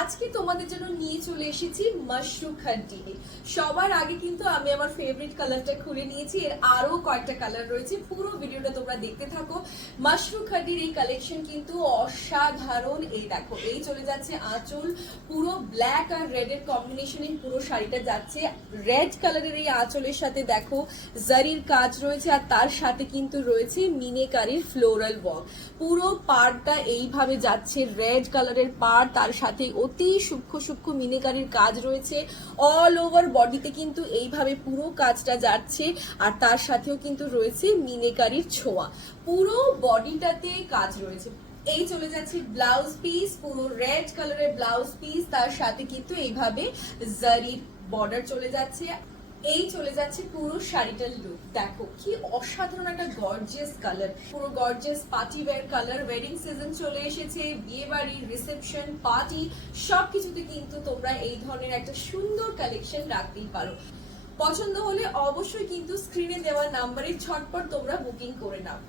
আজকে তোমাদের জন্য নিয়ে চলে এসেছি মাশরু খাড্ডি। সবার আগে কিন্তু আমি আমার ফেভারিট কালারটা খুলে নিয়েছি, এর আরো কয়েকটা কালার রয়েছে, পুরো ভিডিওটা তোমরা দেখতে থাকো। মাশরু খাড্ডির এই কালেকশন কিন্তু অসাধারণ। এই দেখো, এই চলে যাচ্ছে আঁচল, পুরো ব্ল্যাক আর রেড এর কম্বিনেশনে পুরো শাড়িটা যাচ্ছে। রেড কালারের এই আঁচলের সাথে দেখো জারির কাজ রয়েছে, আর তার সাথে কিন্তু রয়েছে মিনেকারির ফ্লোরাল ওয়ার্ক। পুরো পাড়টা এইভাবে যাচ্ছে, রেড কালারের পাড়, তার সাথে অতি সূক্ষ্ম সূক্ষ্ম মিনেকারির কাজ রয়েছে। অল ওভার বডিতে কিন্তু এইভাবে পুরো কাজটা যাচ্ছে, আর তার সাথেও কিন্তু রয়েছে মিনেকারির ছোঁয়া। পুরো বডিটাতে কাজ রয়েছে। এই চলে যাচ্ছে ব্লাউজ পিস, পুরো রেড কালারের ব্লাউজ পিস, তার সাথে কিন্তু এইভাবে জারির বর্ডার চলে যাচ্ছে। এই চলে যাচ্ছে পুরো শাড়িটার লুক। দেখো কি অসাধারণ একটা গর্জিয়াস কালার, পুরো gorgeous party wear colour. Wedding season চলে এসেছে, বিয়ে বাড়ি, রিসেপশন, পার্টি সবকিছুতে কিন্তু তোমরা এই ধরনের একটা সুন্দর কালেকশন রাখতেই পারো। পছন্দ হলে অবশ্যই কিন্তু স্ক্রিনে দেওয়া নাম্বারে ঝটপট তোমরা বুকিং করে নাও।